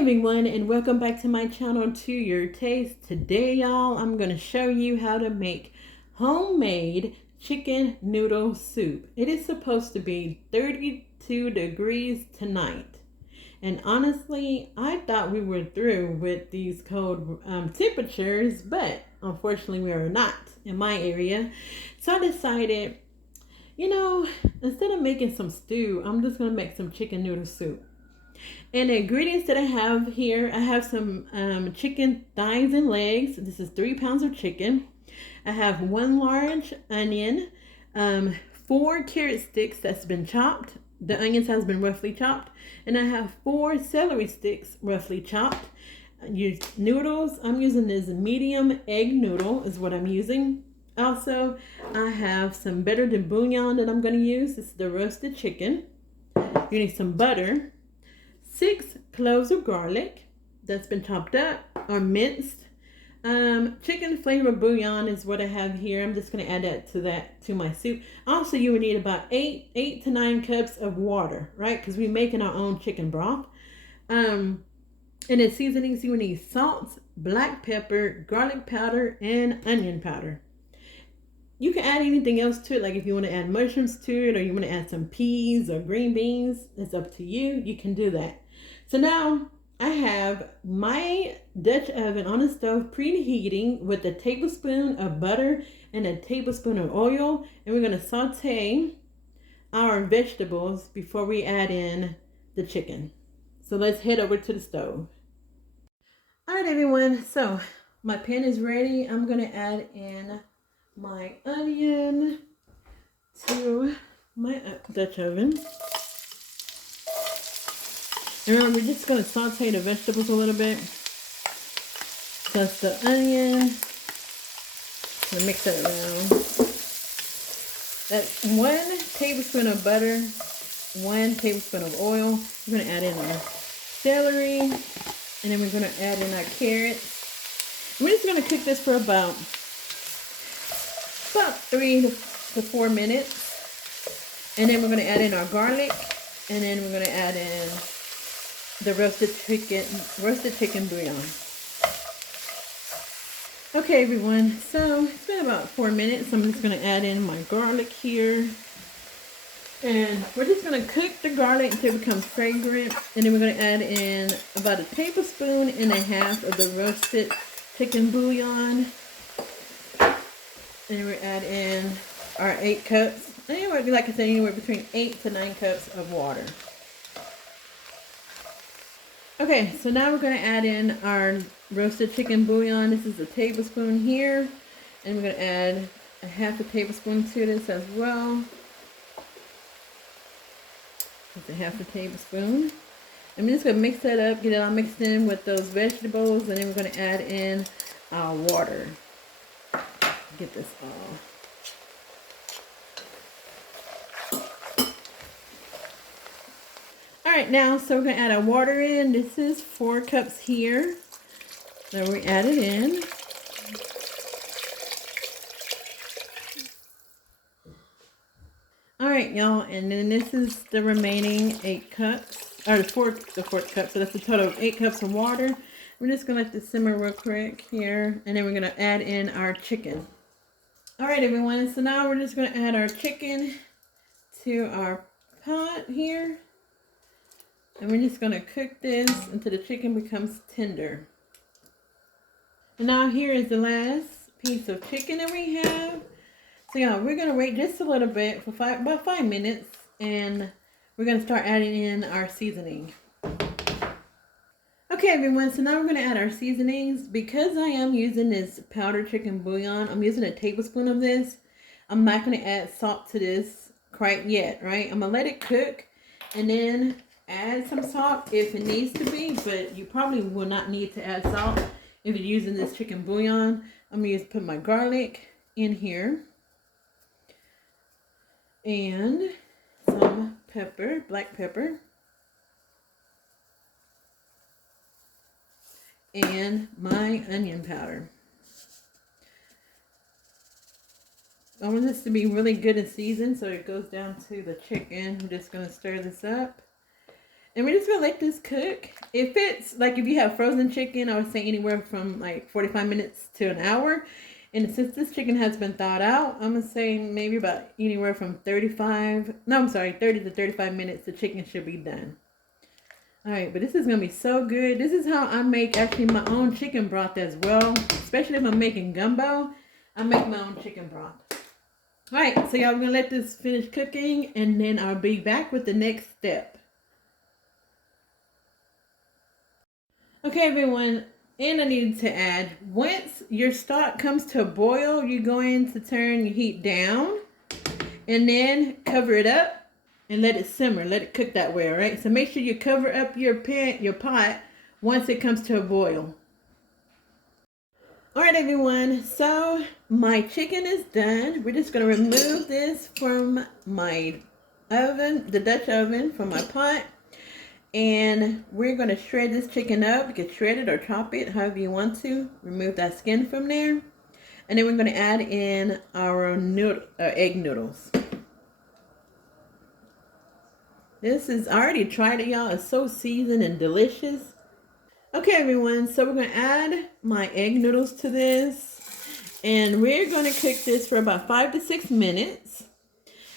everyone, and welcome back to my channel, To Your Taste. Today y'all, I'm going to show you how to make homemade chicken noodle soup. It is supposed to be 32 degrees tonight, and honestly I thought we were through with these cold temperatures, but unfortunately we are not in my area. So I decided, instead of making some stew, I'm just going to make some chicken noodle soup. And the ingredients that I have here, I have some chicken thighs and legs. This is 3 pounds of chicken. I have 1 large onion, 4 carrot sticks that's been chopped. The onions has been roughly chopped. And I have 4 celery sticks roughly chopped. Use noodles. I'm using this medium egg noodle is what I'm using. Also, I have some better than bouillon that I'm going to use. This is the roasted chicken. You need some butter. 6 cloves of garlic that's been chopped up or minced. Chicken flavor bouillon is what I have here. I'm just going to add that to my soup. Also, you would need about 8 to 9 cups of water, right? Because we're making our own chicken broth. And in seasonings, you would need salt, black pepper, garlic powder, and onion powder. You can add anything else to it, like if you want to add mushrooms to it or you want to add some peas or green beans. It's up to you. You can do that. So now I have my Dutch oven on the stove preheating with a tablespoon of butter and a tablespoon of oil. And we're going to saute our vegetables before we add in the chicken. So let's head over to the stove. All right, everyone. So my pan is ready. I'm going to add in my onion to my Dutch oven. And remember, we're just going to saute the vegetables a little bit. That's the onion. And mix that around. That's 1 tablespoon of butter, 1 tablespoon of oil. We're going to add in our celery, and then we're going to add in our carrots. We're just going to cook this for about 3 to 4 minutes. And then we're going to add in our garlic, and then we're going to add in the roasted chicken bouillon. Okay, everyone, so it's been about 4 minutes. I'm just going to add in my garlic here. And we're just going to cook the garlic until it becomes fragrant. And then we're going to add in about 1.5 tablespoons of the roasted chicken bouillon. And we add in our 8 cups. Anywhere, like I said, anywhere between 8 to 9 cups of water. Okay, so now we're going to add in our roasted chicken bouillon. This is a tablespoon here. And we're going to add 1/2 tablespoon to this as well. That's 1/2 tablespoon. I'm just going to mix that up, get it all mixed in with those vegetables. And then we're going to add in our water. Get this all. Alright, now, so we're going to add our water in. This is 4 cups here. So we add it in. Alright, y'all, and then this is the remaining 8 cups, or the fourth cup, so that's a total of 8 cups of water. We're just going to let this simmer real quick here, and then we're going to add in our chicken. Alright, everyone, so now we're just going to add our chicken to our pot here. And we're just going to cook this until the chicken becomes tender. And now here is the last piece of chicken that we have. So yeah, we're going to wait just a little bit for about 5 minutes. And we're going to start adding in our seasoning. Okay, everyone, so now we're going to add our seasonings. Because I am using this powdered chicken bouillon, I'm using 1 tablespoon of this. I'm not going to add salt to this quite yet, right? I'm going to let it cook and then add some salt if it needs to be, but you probably will not need to add salt if you're using this chicken bouillon. I'm going to put my garlic in here and some pepper, black pepper, and my onion powder. I want this to be really good and seasoned so it goes down to the chicken. I'm just going to stir this up. And we're just going to let this cook if it's like if you have frozen chicken, I would say anywhere from like 45 minutes to an hour. And since this chicken has been thawed out, I'm gonna say maybe about anywhere from 35. No, I'm sorry, 30 to 35 minutes. The chicken should be done. All right, but this is gonna be so good. This is how I make actually my own chicken broth as well. Especially if I'm making gumbo, I make my own chicken broth. All right, so y'all, we're gonna let this finish cooking, and then I'll be back with the next step. Okay, everyone, and I needed to add, once your stock comes to a boil, you're going to turn your heat down and then cover it up and let it simmer. Let it cook that way, all right? So make sure you cover up your pot once it comes to a boil. All right, everyone, so my chicken is done. We're just going to remove this from my oven, the Dutch oven, from my pot. And we're going to shred this chicken up. You can shred it or chop it, however you want to. Remove that skin from there. And then we're going to add in our egg noodles. This is, I already tried it, y'all. It's so seasoned and delicious. Okay, everyone, so we're going to add my egg noodles to this. And we're going to cook this for about 5 to 6 minutes.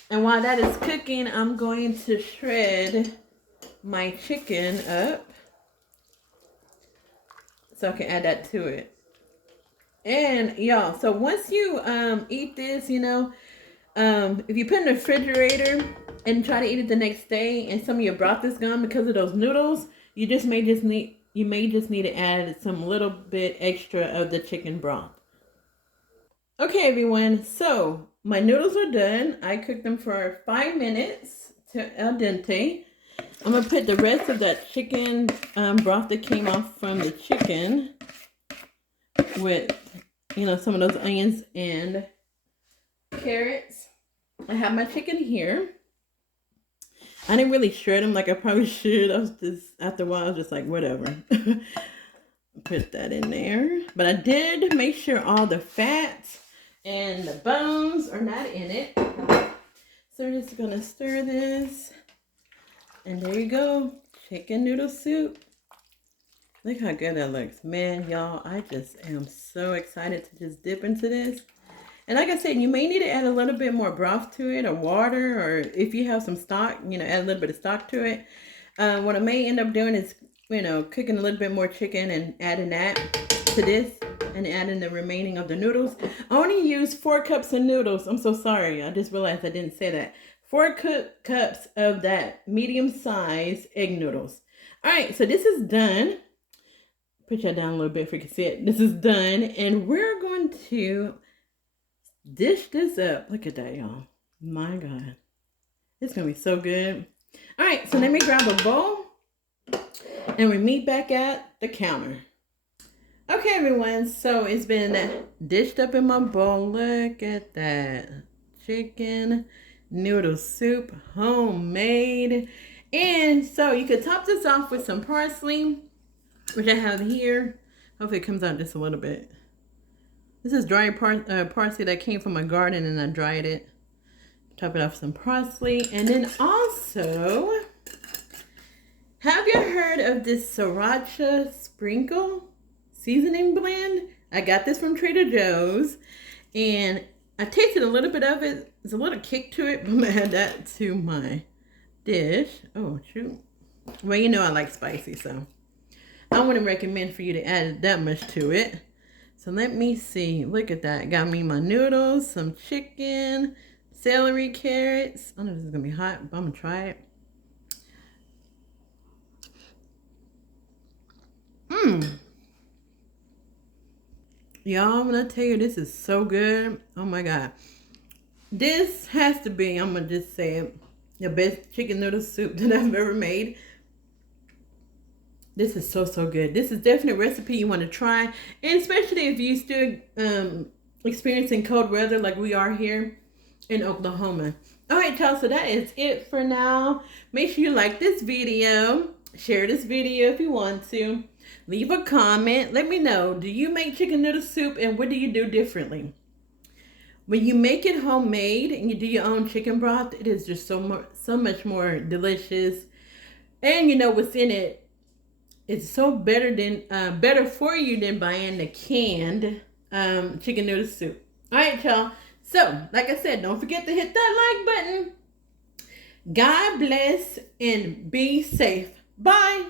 And while that is cooking, I'm going to shred my chicken up so I can add that to it. And y'all, so once you eat this, you know, if you put it in the refrigerator and try to eat it the next day and some of your broth is gone because of those noodles, you may just need to add some little bit extra of the chicken broth. Okay, everyone, so my noodles are done. I cooked them for 5 minutes to al dente. I'm going to put the rest of that chicken broth that came off from the chicken with, you know, some of those onions and carrots. I have my chicken here. I didn't really shred them like I probably should. I was just, after a while, I was just like, whatever. Put that in there. But I did make sure all the fats and the bones are not in it. So we're just going to stir this. And there you go, chicken noodle soup. Look how good that looks. Man, y'all, I just am so excited to just dip into this. And like I said, you may need to add a little bit more broth to it or water, or if you have some stock, you know, add a little bit of stock to it. What I may end up doing is, you know, cooking a little bit more chicken and adding that to this and adding the remaining of the noodles. I only used 4 cups of noodles. I'm so sorry. I just realized I didn't say that. 4 cups of that medium-sized egg noodles. All right, so this is done. Put that down a little bit if you can see it. This is done, and we're going to dish this up. Look at that, y'all. My God. It's going to be so good. All right, so let me grab a bowl, and we meet back at the counter. Okay, everyone, so it's been dished up in my bowl. Look at that. Chicken noodle soup, homemade. And so you could top this off with some parsley, which I have here. Hopefully it comes out just a little bit. This is dried parsley that came from my garden, and I dried it. Top it off with some parsley. And then also, have you heard of this sriracha sprinkle seasoning blend? I got this from Trader Joe's, and I tasted a little bit of it. There's a little kick to it, but I'm going to add that to my dish. Oh, shoot. Well, you know I like spicy, so I wouldn't recommend for you to add that much to it. So let me see. Look at that. Got me my noodles, some chicken, celery, carrots. I know this is going to be hot, but I'm going to try it. Y'all, I'm going to tell you, this is so good. Oh, my God. This has to be, I'm going to just say it, the best chicken noodle soup that I've ever made. This is so, so good. This is definitely a recipe you want to try. And especially if you still experiencing cold weather like we are here in Oklahoma. All right, y'all. So that is it for now. Make sure you like this video. Share this video if you want to. Leave a comment. Let me know. Do you make chicken noodle soup, and what do you do differently? When you make it homemade and you do your own chicken broth, it is just so much more delicious. And you know what's in it. It's so better for you than buying the canned chicken noodle soup. All right, y'all. So, like I said, don't forget to hit that like button. God bless and be safe. Bye.